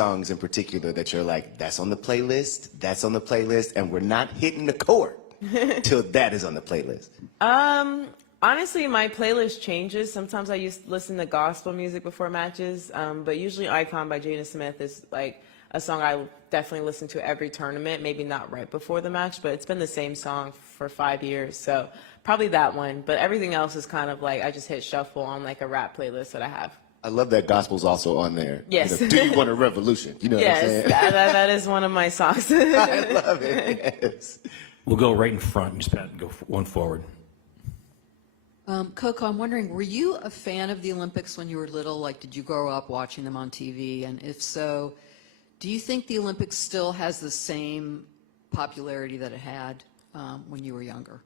songs in particular that you're like, that's on the playlist, and we're not hitting the chord till that is on the playlist? Honestly, my playlist changes. Sometimes I used to listen to gospel music before matches, but usually Icon by Jada Smith is like a song I definitely listen to every tournament, maybe not right before the match, but it's been the same song for 5 years, so probably that one. But everything else is kind of like I just hit shuffle on like a rap playlist that I have. I love that gospel's also on there. Yes. You know, Do You Want a Revolution? You know what I'm saying? Yes, that is one of my songs. I love it. Yes. We'll go right in front, Ms. Patton, go one forward. Coco, I'm wondering, were you a fan of the Olympics when you were little? Like, did you grow up watching them on TV? And if so, do you think the Olympics still has the same popularity that it had when you were younger?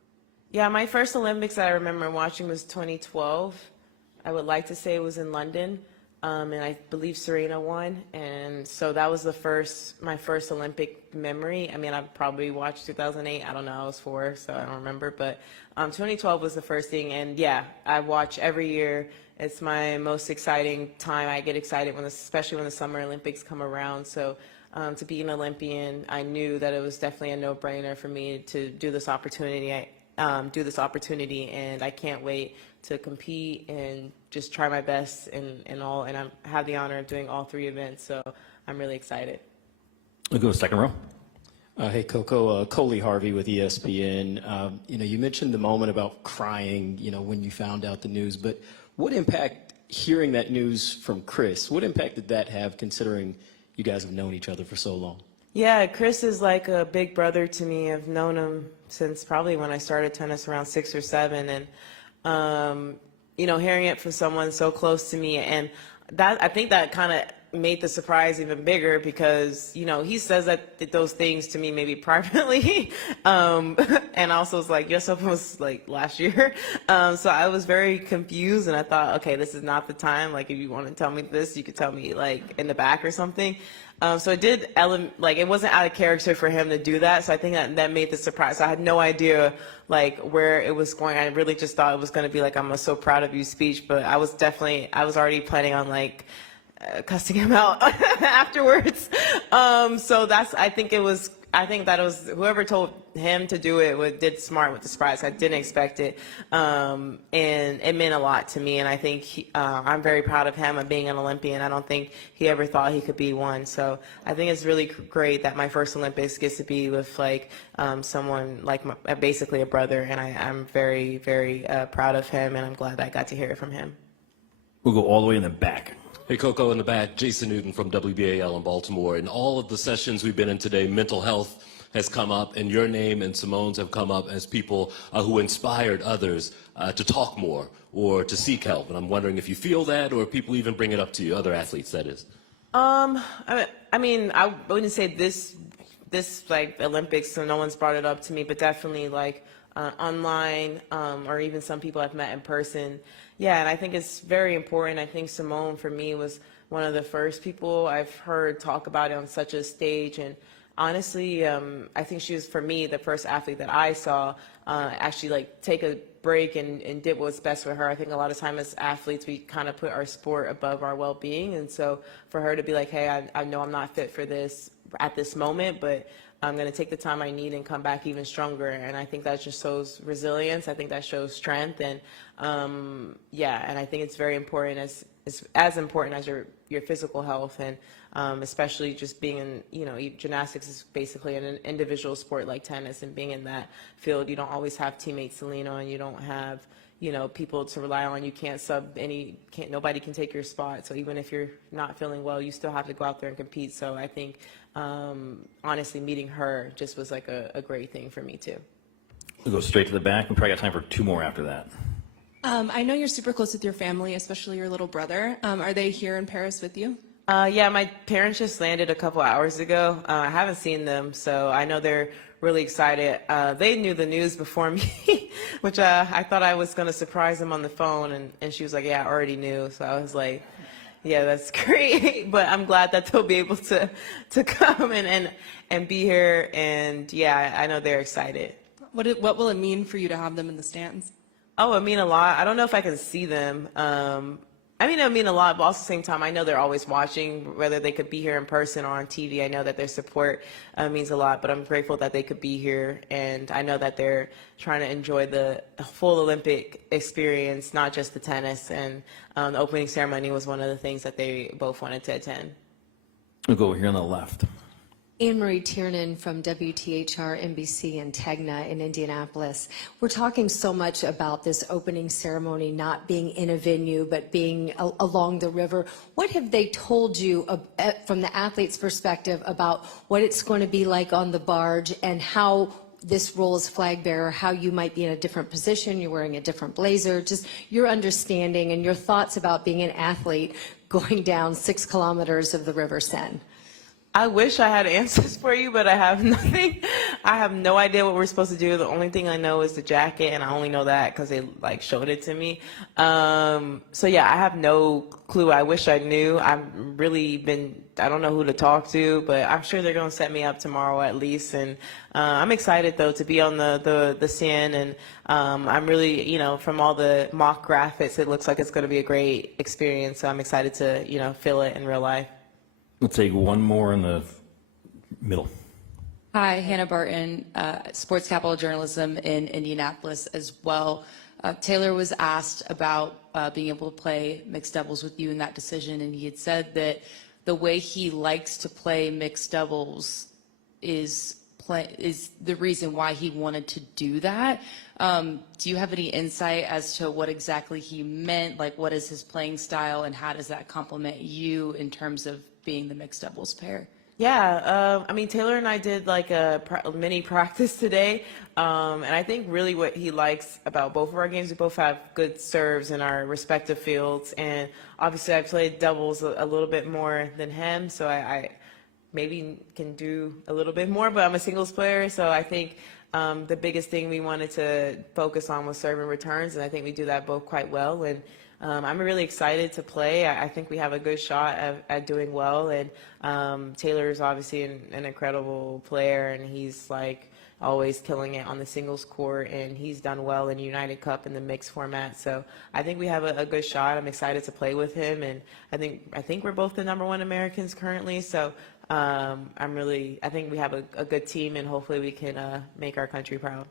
Yeah, my first Olympics that I remember watching was 2012. I would like to say it was in London, and I believe Serena won, and so that was my first Olympic memory. I mean, I probably watched 2008. I don't know, I was 4, so I don't remember, but 2012 was the first thing, and yeah, I watch every year. It's my most exciting time. I get excited especially when the Summer Olympics come around. So to be an Olympian, I knew that it was definitely a no-brainer for me to do this opportunity. And I can't wait to compete and just try my best in all. And I have the honor of doing all 3 events, so I'm really excited. We'll go second row. Hey, Coco, Coley Harvey with ESPN. You mentioned the moment about crying, when you found out the news, but what impact, hearing that news from Chris, what impact did that have considering you guys have known each other for so long? Yeah, Chris is like a big brother to me. I've known him since probably when I started tennis around 6 or 7. And, hearing it from someone so close to me, and I think that kind of made the surprise even bigger because, he says those things to me maybe privately. And also it's like, US Open was like last year. So I was very confused and I thought, okay, this is not the time. Like, if you want to tell me this, you could tell me like in the back or something. So it did, it wasn't out of character for him to do that. So I think that made the surprise. So I had no idea like where it was going. I really just thought it was going to be like, I'm so proud of you speech, but I was already planning on like, cussing him out afterwards. So I think that was whoever told him to do it did smart with the surprise. I didn't expect it, and it meant a lot to me. And I think I'm very proud of him of being an Olympian. I don't think he ever thought he could be one. So I think it's really great that my first Olympics gets to be with like someone like basically a brother. And I'm very, very proud of him, and I'm glad I got to hear it from him. We'll go all the way in the back. Hey, Coco, in the back, Jason Newton from WBAL in Baltimore. In all of the sessions we've been in today, mental health has come up, and your name and Simone's have come up as people who inspired others to talk more or to seek help. And I'm wondering if you feel that, or if people even bring it up to you, other athletes, that is. I mean, I wouldn't say this like Olympics, so no one's brought it up to me, but definitely like online, or even some people I've met in person. Yeah, and I think it's very important. I think Simone, for me, was one of the first people I've heard talk about it on such a stage. And honestly, I think she was, for me, the first athlete that I saw actually like take a break and did what's best for her. I think a lot of times as athletes, we kind of put our sport above our well-being. And so for her to be like, hey, I know I'm not fit for this at this moment, but I'm going to take the time I need and come back even stronger. And I think that just shows resilience. I think that shows strength. And yeah, and I think it's very important, as important as your physical health. And especially just being in, gymnastics is basically an individual sport like tennis, and being in that field, you don't always have teammates to lean on. You don't have, people to rely on. You can't nobody can take your spot. So even if you're not feeling well, you still have to go out there and compete. So I think, honestly, meeting her just was like a great thing for me too. We'll go straight to the back. We probably got time for 2 more after that. I know you're super close with your family, especially your little brother. Are they here in Paris with you? Yeah, my parents just landed a couple hours ago. I haven't seen them, so I know they're really excited. They knew the news before me, which I thought I was going to surprise them on the phone, and she was like, yeah, I already knew. So I was like, yeah, that's great. But I'm glad that they'll be able to come and be here. And yeah, I know they're excited. What will it mean for you to have them in the stands? Oh, it mean a lot. I don't know if I can see them, I mean a lot, but also at the same time, I know they're always watching, whether they could be here in person or on TV. I know that their support means a lot, but I'm grateful that they could be here, and I know that they're trying to enjoy the full Olympic experience, not just the tennis. And the opening ceremony was one of the things that they both wanted to attend. We'll go over here on the left. Anne-Marie Tiernan from WTHR NBC in Tegna in Indianapolis. We're talking so much about this opening ceremony not being in a venue, but being along the river. What have they told you from the athlete's perspective about what it's going to be like on the barge and how this role as flag bearer, how you might be in a different position, you're wearing a different blazer, just your understanding and your thoughts about being an athlete going down 6 kilometers of the River Seine? I wish I had answers for you, but I have nothing. I have no idea what we're supposed to do. The only thing I know is the jacket, and I only know that because they like showed it to me. So yeah, I have no clue. I wish I knew. I don't know who to talk to, but I'm sure they're going to set me up tomorrow at least. And I'm excited though to be on the Seine, and I'm really, from all the mock graphics, it looks like it's going to be a great experience. So I'm excited to, feel it in real life. Let's take one more in the middle. Hi, Hannah Barton, Sports Capital Journalism in Indianapolis as well. Taylor was asked about being able to play mixed doubles with you in that decision, and he had said that the way he likes to play mixed doubles is the reason why he wanted to do that. Do you have any insight as to what exactly he meant? Like, what is his playing style, and how does that complement you in terms of being the mixed doubles pair? Yeah, Taylor and I did like a mini practice today, and I think really what he likes about both of our games, we both have good serves in our respective fields, and obviously I played doubles a little bit more than him, so I maybe can do a little bit more, but I'm a singles player, so I think the biggest thing we wanted to focus on was serve and returns, and I think we do that both quite well. And I'm really excited to play. I think we have a good shot at doing well, and Taylor is obviously an incredible player, and he's like always killing it on the singles court, and he's done well in United Cup in the mixed format. So I think we have a good shot. I'm excited to play with him, and I think we're both the #1 Americans currently. So I think we have a good team, and hopefully we can make our country proud.